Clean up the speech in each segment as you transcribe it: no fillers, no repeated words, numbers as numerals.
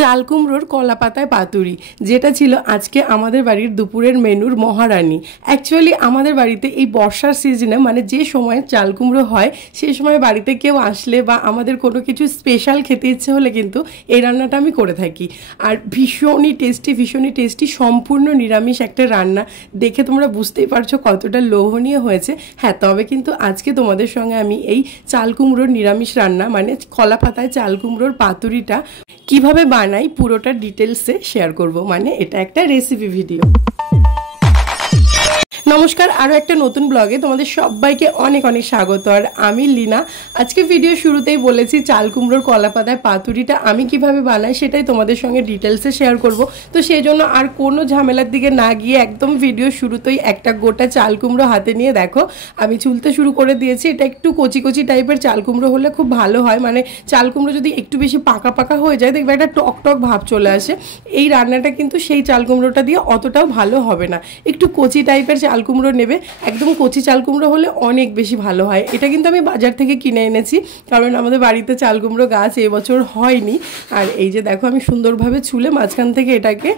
চাল কুমড়োর কলা পাতায় পাতুরি, যেটা ছিল আজকে আমাদের বাড়ির দুপুরের মেনুর মহারানী। অ্যাকচুয়ালি আমাদের বাড়িতে এই বর্ষার সিজনে মানে যে সময় চাল কুমড়ো হয় সেই সময় বাড়িতে কেউ আসলে বা আমাদের কোনো কিছু স্পেশাল খেতে ইচ্ছে হলে কিন্তু এই রান্নাটা আমি করে থাকি। আর ভীষণই টেস্টি সম্পূর্ণ নিরামিষ একটা রান্না। দেখে তোমরা বুঝতেই পারছো কতটা লোভনীয় হয়েছে। হ্যাঁ, তবে কিন্তু আজকে তোমাদের সঙ্গে আমি এই চাল কুমড়োর নিরামিষ রান্না মানে কলা পাতায় চাল কুমড়োর পাতুরিটা কিভাবে বানাই পুরোটা ডিটেলসে শেয়ার করব। মানে এটা একটা রেসিপি ভিডিও। নমস্কার, আরও একটা নতুন ব্লগে তোমাদের সবাইকে অনেক অনেক স্বাগত। আর আমি লীনা। আজকে ভিডিও শুরুতেই বলেছি চাল কুমড়োর কলা পাতায় পাতুরিটা আমি কিভাবে বানাই সেটাই তোমাদের সঙ্গে ডিটেলসে শেয়ার করব। তো সেই জন্য আর কোনো ঝামেলার দিকে না গিয়ে একদম ভিডিও শুরুতেই একটা গোটা চাল কুমড়ো হাতে নিয়ে দেখো আমি চুলতে শুরু করে দিয়েছি। এটা একটু কচি কচি টাইপের চাল কুমড়ো হলে খুব ভালো হয়। মানে চাল কুমড়ো যদি একটু বেশি পাকা পাকা হয়ে যায় দেখবে একটা টক টক ভাব চলে আসে। এই রান্নাটা কিন্তু সেই চাল কুমড়োটা দিয়ে অতটাও ভালো হবে না। একটু কচি টাইপের চাল কুমড়ো নেবে, একদম কচি চাল কুমড়ো হলে অনেক বেশি ভালো হয়। এটা কিন্তু আমি বাজার থেকে কিনে এনেছি, কারণ আমাদের বাড়িতে চাল কুমড়ো গাছ এবছর হয়নি। আর এই যে দেখো আমি সুন্দরভাবে ছুলে মাঝখান থেকে এটাকে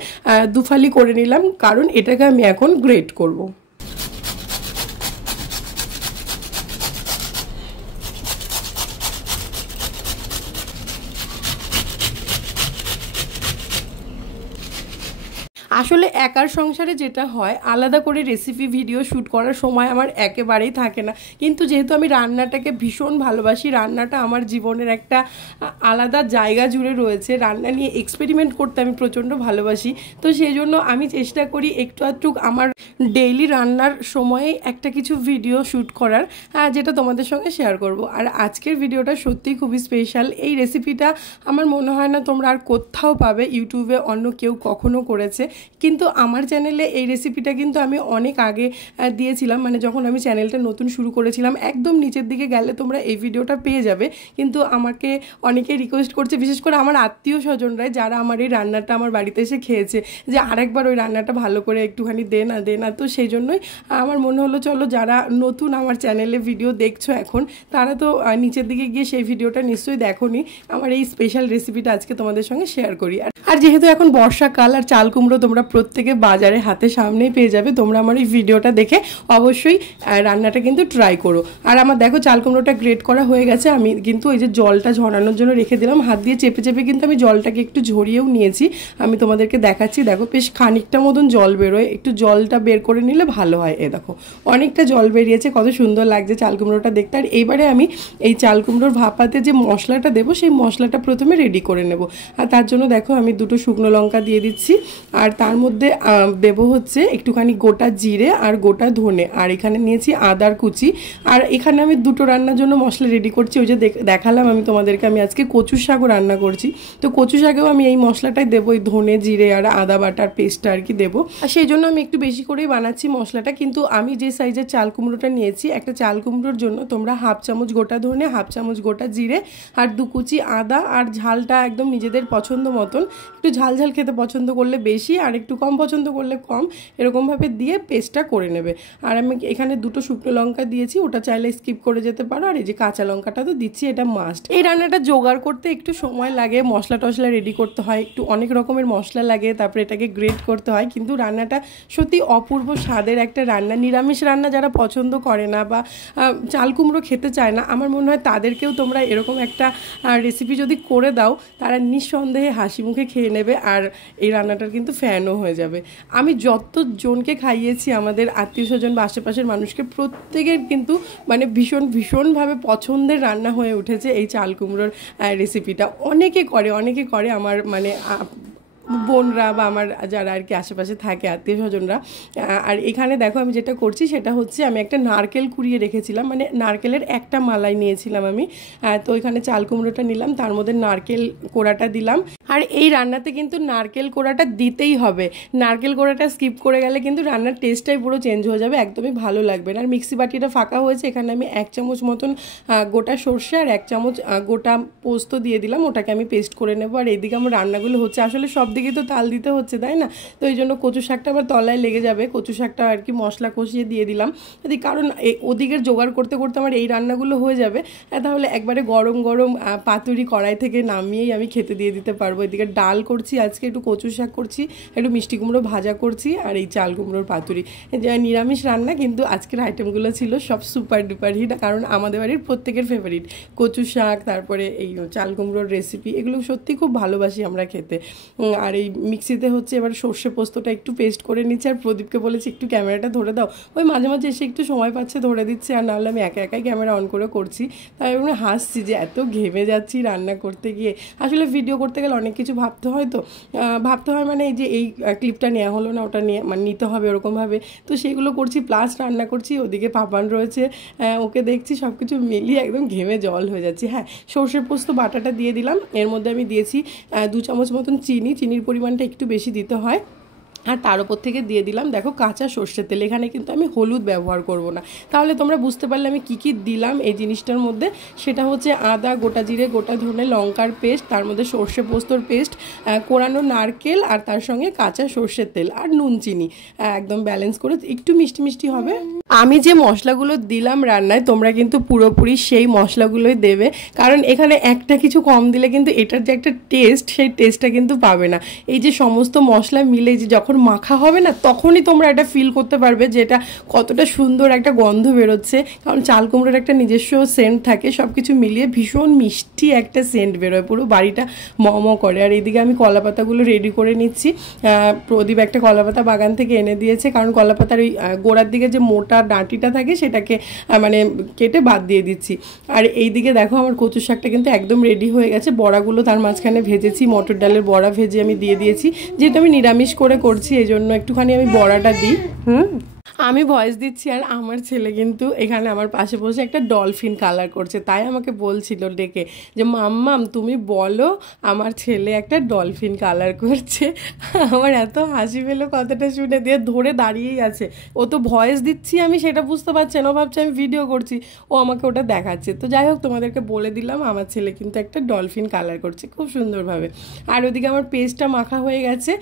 দুফালি করে নিলাম, কারণ এটাকে আমি এখন গ্রেট করব। আসলে একার সংসারে যেটা হয়, আলাদা করে রেসিপি ভিডিও শ্যুট করার সময় আমার একেবারেই থাকে না। কিন্তু যেহেতু আমি রান্নাটাকে ভীষণ ভালোবাসি, রান্নাটা আমার জীবনের একটা আলাদা জায়গা জুড়ে রয়েছে, রান্না নিয়ে এক্সপেরিমেন্ট করতে আমি প্রচণ্ড ভালোবাসি। তো সেই জন্য আমি চেষ্টা করি একটু আধটু আমার ডেইলি রান্নার সময়ে একটা কিছু ভিডিও শ্যুট করার, যেটা তোমাদের সঙ্গে শেয়ার করব। আর আজকের ভিডিওটা সত্যিই খুবই স্পেশাল। এই রেসিপিটা আমার মনে হয় না তোমরা আর কোথাও পাবে, ইউটিউবে অন্য কেউ কখনো করেছে। কিন্তু আমার চ্যানেলে এই রেসিপিটা কিন্তু আমি অনেক আগে দিয়েছিলাম, মানে যখন আমি চ্যানেলটা নতুন শুরু করেছিলাম। একদম নিচের দিকে গেলে তোমরা এই ভিডিওটা পেয়ে যাবে। কিন্তু আমাকে অনেকে রিকোয়েস্ট করছে, বিশেষ করে আমার আত্মীয় স্বজনরাই যারা আমার এই রান্নাটা আমার বাড়িতে এসে খেয়েছে, যে আরেকবার ওই রান্নাটা ভালো করে একটুখানি দে না। তো সেই জন্যই আমার মনে হলো চলো যারা নতুন আমার চ্যানেলে ভিডিও দেখছো এখন, তারা তো নিচের দিকে গিয়ে সেই ভিডিওটা নিশ্চয়ই দেখোনি। আমার এই স্পেশাল রেসিপিটা আজকে তোমাদের সঙ্গে শেয়ার করি। আর যেহেতু এখন বর্ষাকাল আর চাল কুমড়ো তোমরা প্রত্যেকে বাজারে হাতে সামনেই পেয়ে যাবে, তোমরা আমার এই ভিডিওটা দেখে অবশ্যই রান্নাটা কিন্তু ট্রাই করো। আর আমার দেখো চাল কুমড়োটা গ্রেট করা হয়ে গেছে। আমি কিন্তু এই যে জলটা ঝরানোর জন্য রেখে দিলাম, হাত দিয়ে চেপে চেপে কিন্তু আমি জলটাকে একটু ঝরিয়েও নিয়েছি। আমি তোমাদেরকে দেখাচ্ছি, দেখো বেশ খানিকটা মতন জল বেরোয়, একটু জলটা বের করে নিলে ভালো হয়। দেখো অনেকটা জল বেরিয়েছে, কত সুন্দর লাগছে চাল কুমড়োটা দেখতে। আর এইবারে আমি এই চাল কুমড়োর ভাপাতে যে মশলাটা দেবো সেই মশলাটা প্রথমে রেডি করে নেব। আর তার জন্য দেখো আমি দুটো শুকনো লঙ্কা দিয়ে দিচ্ছি, আর তার মধ্যে দেবো হচ্ছে একটুখানি গোটা জিরে আর গোটা ধনে, আর এখানে নিয়েছি আদার কুচি। আর এখানে আমি দুটো রান্নার জন্য মশলা রেডি করছি। ওই যে দেখালাম আমি তোমাদেরকে আমি আজকে কচু শাকও রান্না করছি, তো কচু শাকেও আমি এই মশলাটাই দেবো, এই ধনে জিরে আর আদা বাটার পেস্টটা আর কি দেবো। আর সেই জন্য আমি একটু বেশি করেই বানাচ্ছি মশলাটা। কিন্তু আমি যে সাইজের চাল কুমড়োটা নিয়েছি, একটা চাল কুমড়োর জন্য তোমরা 1/2 চামচ গোটা ধনে, 1/2 চামচ গোটা জিরে আর 2 কুচি আদা, আর ঝালটা একদম নিজেদের পছন্দ মতন, একটু ঝাল ঝাল খেতে পছন্দ করলে বেশি আর একটু কম পছন্দ করলে কম, এরকমভাবে দিয়ে পেস্টটা করে নেবে। আর আমি এখানে দুটো শুকনো লঙ্কা দিয়েছি, ওটা চাইলে স্কিপ করে যেতে পারো। আর এই যে কাঁচা লঙ্কাটা তো দিচ্ছি, এটা মাস্ট। এই রান্নাটা জোগাড় করতে একটু সময় লাগে, মশলা টশলা রেডি করতে হয়, একটু অনেক রকমের মশলা লাগে, তারপরে এটাকে গ্রেট করতে হয়। কিন্তু রান্নাটা সত্যি অপূর্ব স্বাদের একটা রান্না। নিরামিষ রান্না যারা পছন্দ করে না বা চাল কুমড়ো খেতে চায় না, আমার মনে হয় তাদেরকেও তোমরা এরকম একটা রেসিপি যদি করে দাও, তারা নিঃসন্দেহে হাসি মুখে খেয়ে নেবে আর এই রান্নাটার কিন্তু ফ্যানও হয়ে যাবে। আমি যতজনকে খাইয়েছি আমাদের আত্মীয় স্বজন বা আশেপাশের মানুষকে, প্রত্যেকের কিন্তু মানে ভীষণভাবে পছন্দের রান্না হয়ে উঠেছে এই চাল কুমড়োর রেসিপিটা। অনেকে করে আমার মানে বোনরা বা আমার যারা আর কি আশেপাশে থাকে আত্মীয় স্বজনরা। আর এখানে দেখো আমি যেটা করছি সেটা হচ্ছে আমি একটা নারকেল কুড়িয়ে রেখেছিলাম, মানে নারকেলের একটা মালাই নিয়েছিলাম আমি। তো এখানে চাল কুমড়োটা নিলাম, তার মধ্যে নারকেল কোড়াটা দিলাম। আর এই রান্নাতে কিন্তু নারকেল কোড়াটা দিতেই হবে, নারকেল কোড়াটা স্কিপ করে গেলে কিন্তু রান্নার টেস্টটাই পুরো চেঞ্জ হয়ে যাবে, একদমই ভালো লাগবে না। আর মিক্সি বাটিটা ফাঁকা হয়েছে, এখানে আমি 1 চামচ মতন গোটা সর্ষে আর 1 চামচ গোটা পোস্ত দিয়ে দিলাম, ওটাকে আমি পেস্ট করে নেবো। আর এইদিকে আমার রান্নাগুলো হচ্ছে, আসলে সব দিকেই তো তাল দিতে হচ্ছে, তাই না? তো এই জন্য কচু শাকটা আবার তলায় লেগে যাবে, কচু শাকটা আর কি মশলা কষিয়ে দিয়ে দিলাম, কারণ ওদিকের জোগাড় করতে করতে আমার এই রান্নাগুলো হয়ে যাবে, তাহলে একবারে গরম গরম পাতুরি কড়াই থেকে নামিয়েই আমি খেতে দিয়ে দিতে পারবো। এদিকে ডাল করছি, আজকে একটু কচু শাক করছি, একটু মিষ্টি কুমড়ো ভাজা করছি, আর এই চাল কুমড়োর পাতুরি। নিরামিষ রান্না, কিন্তু আজকের আইটেমগুলো ছিল সব সুপার ডুপার হিট, কারণ আমাদের বাড়ির প্রত্যেকের ফেভারিট কচু শাক, তারপরে এই চাল কুমড়োর রেসিপি, এগুলো সত্যি খুব ভালোবাসি আমরা খেতে। আর এই মিক্সিতে হচ্ছে এবার সর্ষে পোস্তটা একটু পেস্ট করে নিচ্ছি, আর প্রদীপকে বলেছি একটু ক্যামেরাটা ধরে দাও, ওই মাঝে মাঝে এসে একটু সময় পাচ্ছে ধরে দিচ্ছে, আর নাহলে আমি একা একাই ক্যামেরা অন করে করছি। তাই আমি হাসছি যে এত ঘেমে যাচ্ছি রান্না করতে গিয়ে। আসলে ভিডিও করতে গেলে অনেক কিছু ভাবতে হয়, তো ভাবতে হয় মানে এই যে এই ক্লিপটা নেওয়া হলো না, ওটা নিয়ে মানে নিতে হবে ওরকমভাবে, তো সেগুলো করছি, প্লাস রান্না করছি, ওদিকে পাপান রয়েছে, ওকে দেখছি, সব কিছু মিলিয়ে একদম ঘেমে জল হয়ে যাচ্ছে। হ্যাঁ, সর্ষের পোস্ত বাটাটা দিয়ে দিলাম, এর মধ্যে আমি দিয়েছি 2 চামচ মতন চিনি, চিনির পরিমাণটা একটু বেশি দিতে হয়, আর তার উপর থেকে দিয়ে দিলাম দেখো কাঁচা সর্ষের তেল। এখানে কিন্তু আমি হলুদ ব্যবহার করব না, তাহলে তোমরা বুঝতে পারলে আমি কী কী দিলাম এই জিনিসটার মধ্যে। সেটা হচ্ছে আদা, গোটা জিরে, গোটা ধনে, লঙ্কার পেস্ট, তার মধ্যে সর্ষে পোস্তর পেস্ট, কোরানো নারকেল, আর তার সঙ্গে কাঁচা সর্ষের তেল, আর নুন চিনি একদম ব্যালেন্স করে, একটু মিষ্টি মিষ্টি হবে। আমি যে মশলাগুলো দিলাম রান্নায়, তোমরা কিন্তু পুরোপুরি সেই মশলাগুলোই দেবে, কারণ এখানে একটা কিছু কম দিলে কিন্তু এটার যে একটা টেস্ট, সেই টেস্টটা কিন্তু পাবে না। এই যে সমস্ত মশলা মিলে যে যখন মাখা হবে না, তখনই তোমরা এটা ফিল করতে পারবে যে এটা কতটা সুন্দর একটা গন্ধ বেরোচ্ছে, কারণ চাল কুমড়োর একটা নিজস্ব সেন্ট থাকে, সব কিছু মিলিয়ে ভীষণ মিষ্টি একটা সেন্ট বেরোয়, পুরো বাড়িটা মম করে। আর এইদিকে আমি কলাপাতাগুলো রেডি করে নিচ্ছি। প্রদীপ একটা কলাপাতা বাগান থেকে এনে দিয়েছে, কারণ কলাপাতার ওই গোড়ার দিকে যে মোটা ডাঁটিটা থাকে সেটাকে মানে কেটে বাদ দিয়ে দিচ্ছি। আর এইদিকে দেখো আমার কচু শাকটা কিন্তু একদম রেডি হয়ে গেছে, বড়াগুলো তার মাঝখানে ভেজেছি, মটর ডালের বড়া ভেজে আমি দিয়ে দিয়েছি, যেহেতু আমি নিরামিষ করে করছি এই জন্য একটুখানি আমি বড়াটা দিই। আমি ভয়েস দিচ্ছি, আর আমার ছেলে কিন্তু এখানে আমার পাশে বসে একটা ডলফিন কালার করছে, তাই আমাকে বলছিল ডেকে যে মাম্মাম তুমি বলো আমার ছেলে একটা ডলফিন কালার করছে। আমার এত হাসি পেলো কথাটা শুনে, দিয়ে ধরে দাঁড়িয়েই আছে, ও তো ভয়েস দিচ্ছি আমি সেটা বুঝতে পারছে না, ভাবছে আমি ভিডিও করছি, ও আমাকে ওটা দেখাচ্ছে। তো যাই হোক, তোমাদেরকে বলে দিলাম আমার ছেলে কিন্তু একটা ডলফিন কালার করছে খুব সুন্দরভাবে। আর ওদিকে আমার পেস্টটা মাখা হয়ে গেছে,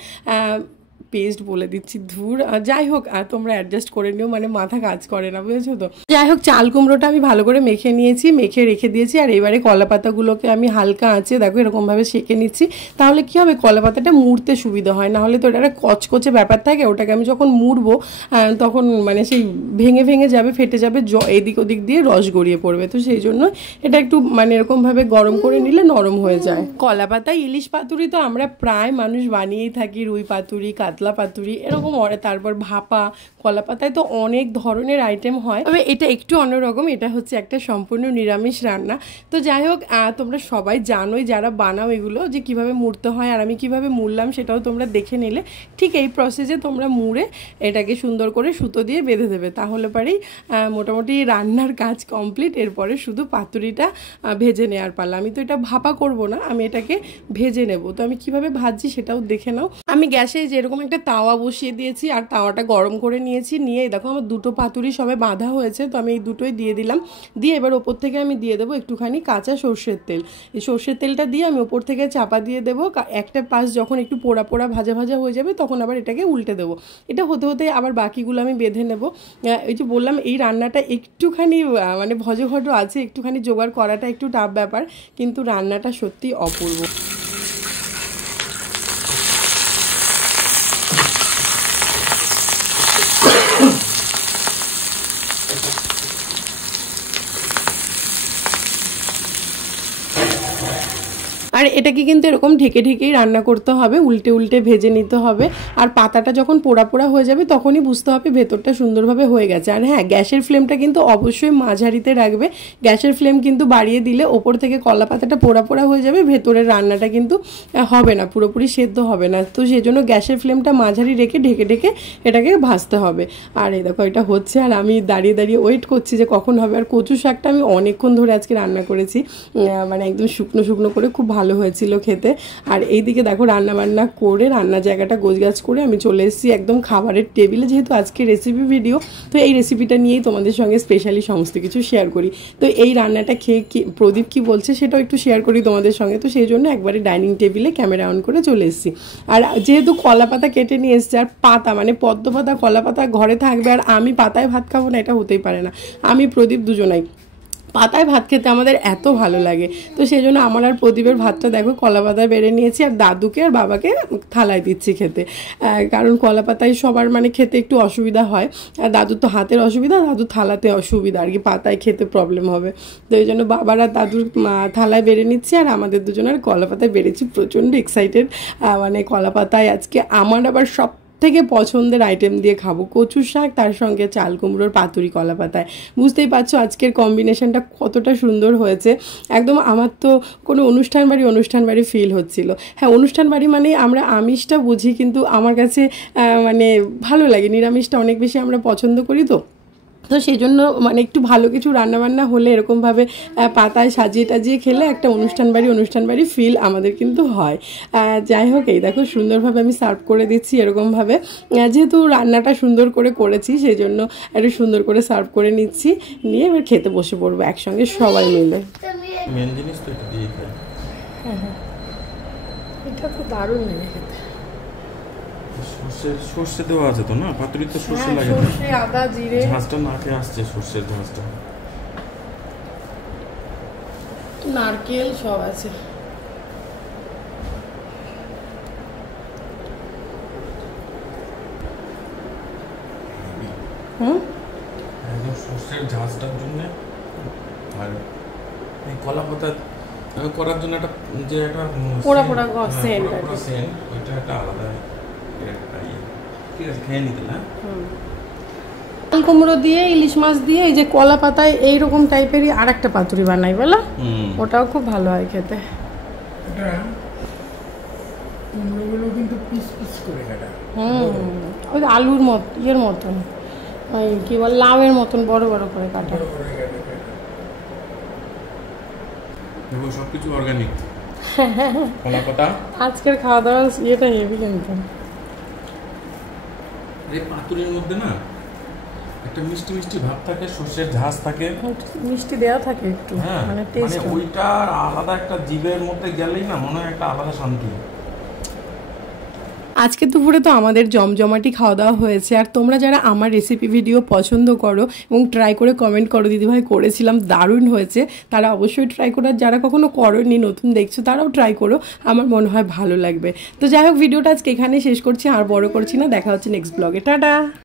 পেস্ট বলে দিচ্ছি ধুর, যাই হোক তোমরা অ্যাডজাস্ট করে নিও, মানে মাথা কাজ করে না, বুঝেছো তো। যাই হোক, চাল কুমড়োটা আমি ভালো করে মেখে নিয়েছি, মেখে রেখে দিয়েছি, আর এবারে কলা পাতাগুলোকে আমি হালকা আঁচে দেখো এরকমভাবে সেঁকে নিচ্ছি, তাহলে কি হবে কলা পাতাটা মুড়তে সুবিধা হয়, নাহলে তো এটা একটা কচকচে ব্যাপার থাকে, ওটাকে আমি যখন মুড়বো তখন মানে সেই ভেঙে ভেঙে যাবে, ফেটে যাবে, এদিক ওদিক দিয়ে রস গড়িয়ে পড়বে, তো সেই জন্য এটা একটু মানে এরকমভাবে গরম করে নিলে নরম হয়ে যায়। কলা পাতা ইলিশ পাতুরি তো আমরা প্রায় মানুষ বানিয়েই থাকি, রুই পাতুরি, কাতলা পাতুরি, এরকম, তারপর ভাপা, কলা পাতায় তো অনেক ধরনের আইটেম হয়, তবে এটা একটু অন্যরকম, এটা হচ্ছে একটা সম্পূর্ণ নিরামিষ রান্না। তো যাই হোক, তোমরা সবাই জানোই যারা বানাও এগুলো যে কিভাবে মুড়তে হয়, আর আমি কিভাবে মুড়লাম সেটাও তোমরা দেখে নিলে। ঠিক এই প্রসেসে তোমরা মুড়ে এটাকে সুন্দর করে সুতো দিয়ে বেঁধে দেবে, তাহলে পরেই মোটামুটি রান্নার কাজ কমপ্লিট। এরপরে শুধু পাতুরিটা ভেজে নেওয়ার পালা। আমি তো এটা ভাপা করব না, আমি এটাকে ভেজে নেব। তো আমি কিভাবে ভাজছি সেটাও দেখে নাও। আমি গ্যাসে যেরকম একটা তাওয়া বসিয়ে দিয়েছি, আর তাওয়াটা গরম করে নিয়েছি, নিয়ে দেখো আমার দুটো পাতুরি সবে বাঁধা হয়েছে, তো আমি এই দুটোই দিয়ে দিলাম। দিয়ে এবার ওপর থেকে আমি দিয়ে দেবো একটুখানি কাঁচা সর্ষের তেল। এই সর্ষের তেলটা দিয়ে আমি ওপর থেকে চাপা দিয়ে দেবো, একটা পাশ যখন একটু পোড়া পোড়া ভাজা ভাজা হয়ে যাবে তখন আবার এটাকে উল্টে দেবো। এটা হতে হতে আবার বাকিগুলো আমি বেঁধে নেব। এই যে বললাম এই রান্নাটা একটুখানি মানে ভজঘট আছে, একটুখানি জোগাড় করাটা একটু টাফ ব্যাপার, কিন্তু রান্নাটা সত্যি অপূর্ব। আর এটাকে কিন্তু এরকম ঢেকে ঢেকেই রান্না করতে হবে, উল্টে উল্টে ভেজে নিতে হবে। আর পাতাটা যখন পোড়া পোড়া হয়ে যাবে তখনই বুঝতে হবে ভেতরটা সুন্দরভাবে হয়ে গেছে। আর হ্যাঁ, গ্যাসের ফ্লেমটা কিন্তু অবশ্যই মাঝারিতে রাখবে, গ্যাসের ফ্লেম কিন্তু বাড়িয়ে দিলে ওপর থেকে কলা পাতাটা পোড়া পোড়া হয়ে যাবে, ভেতরের রান্নাটা কিন্তু হবে না, পুরোপুরি সেদ্ধ হবে না। তো সেই জন্য গ্যাসের ফ্লেমটা মাঝারি রেখে ঢেকে ঢেকে এটাকে ভাজতে হবে। আর এই দেখো এটা হচ্ছে, আর আমি দাঁড়িয়ে দাঁড়িয়ে ওয়েট করছি যে কখন হবে। আর কচু শাকটা আমি অনেকক্ষণ ধরে আজকে রান্না করেছি, মানে একদম শুকনো শুকনো করে, খুব ভালো হয়েছে। লাগছিল খেতে। আর এইদিকে দেখো রান্নাবান্না করে রান্নার জায়গাটা গোছগাছ করে আমি চলে এসেছি একদম খাবারের টেবিলে। যেহেতু আজকে রেসিপি ভিডিও, তো এই রেসিপিটা নিয়েই তোমাদের সঙ্গে স্পেশালি সমস্ত কিছু শেয়ার করি। তো এই রান্নাটা খেয়ে প্রদীপ কি বলছে সেটাও একটু শেয়ার করি তোমাদের সঙ্গে। তো সেই জন্য একবারে ডাইনিং টেবিলে ক্যামেরা অন করে চলে এসেছি। আর যেহেতু কলা পাতা কেটে নিয়ে এসছে, আর পাতা মানে পদ্ম পাতা কলা পাতা ঘরে থাকবে আর আমি পাতায় ভাত খাবো না, এটা হতেই পারে না। আমি প্রদীপ দুজনাই পাতায় ভাত খেতে আমাদের এত ভালো লাগে। তো সেই জন্য আমার আর প্রদীপের ভাতটা দেখো কলা পাতায় বেড়ে নিয়েছি, আর দাদুকে আর বাবাকে থালায় দিচ্ছি খেতে। কারণ কলা পাতায় সবার মানে খেতে একটু অসুবিধা হয়, আর দাদুর তো হাতের অসুবিধা, দাদুর থালাতে অসুবিধা আর কি, পাতায় খেতে প্রবলেম হবে। তো এই জন্য বাবার আর দাদুর থালায় বেড়ে নিচ্ছি, আর আমাদের দুজনের কলা পাতায় বেড়েছি। প্রচণ্ড এক্সাইটেড, মানে কলা পাতায় আজকে আমার আবার সব থেকে পছন্দের আইটেম দিয়ে খাবো কচুর শাক, তার সঙ্গে চাল কুমড়োর পাতুরি কলা পাতায়। বুঝতেই পারছো আজকের কম্বিনেশনটা কতটা সুন্দর হয়েছে। একদম আমার তো কোনো অনুষ্ঠান বাড়ি ফিল হচ্ছিল। হ্যাঁ, অনুষ্ঠান বাড়ি মানে আমরা আমিষটা বুঝি, কিন্তু আমার কাছে মানে ভালো লাগে, নিরামিষটা অনেক বেশি আমরা পছন্দ করি। তো সেই জন্য মানে একটু ভালো কিছু রান্নাবান্না হলে এরকমভাবে পাতায় সাজিয়ে টাজিয়ে খেলে একটা অনুষ্ঠান বাড়ি ফিল আমাদের কিন্তু হয়। যাই হোক, এই দেখো সুন্দরভাবে আমি সার্ভ করে দিচ্ছি এরকমভাবে। যেহেতু রান্নাটা সুন্দর করে করেছি সেই জন্য একটু সুন্দর করে সার্ভ করে নিচ্ছি, নিয়ে এবার খেতে বসে পড়বো একসঙ্গে সবাই মিলে। মেন জিনিস তো এটা দিয়ে খাই। হ্যাঁ, এটা তো দারুণ লাগে খেতে। সর্ষে দেওয়া আছে তো না, পাতুরি তো সর্ষে লাগে, সর্ষে আদা জিরে ঝাঁজটা নাকে আসছে, সর্ষের ঝাঁজটা। নারকেল সব আছে। একদম সর্ষের ঝাঁজটার জন্য, আর এই কলা পাতা করার জন্য একটা যে একটা পোড়া সেন্ট, ওইটা একটা আলাদা একটা ইয়ে। ঠিক আছে, খেয়ে নিতে না। চাল কুমড়ো দিয়ে ইলিশ মাছ দিয়ে এই যে কলা পাতায় এইরকম টাইপেরই আর একটা পাতুরি বানাই বলো, ওটাও খুব ভালো হয় খেতে। এটা কুমড়োগুলো কিন্তু পিস পিস করে কাটা। ওই আলুর ইয়ের মতন, ওই কি বল লাউয়ের মতন বড় বড় করে কাটা। দেখো সবকিছু অর্গানিক। কলা পাতা আজকের খাওয়া দাওয়া ইয়েটা হেভি কিন্তু। এই পাতুরির মধ্যে না একটা মিষ্টি মিষ্টি ভাব থাকে, সর্ষের ঝাঁজ থাকে, মিষ্টি দেওয়া থাকে একটু, মানে টেস্ট। ওইটা আলাদা একটা জিভের মধ্যে গেলেই না মনে হয় একটা আলাদা শান্তি। আজকে দুপুরে তো আমাদের জমজমাটি খাওয়া দাওয়া হয়েছে। আর তোমরা যারা আমার রেসিপি ভিডিও পছন্দ করো এবং ট্রাই করে কমেন্ট করো দিদিভাই করেছিলাম দারুণ হয়েছে, তারা অবশ্যই ট্রাই করো। আর যারা কখনো করোনি নতুন দেখছো তারাও ট্রাই করো, আমার মনে হয় ভালো লাগবে। তো যাই হোক, ভিডিওটা আজকে এখানে শেষ করছি, আর বড় করছি না। দেখা হচ্ছে নেক্সট ব্লগে, টাটা।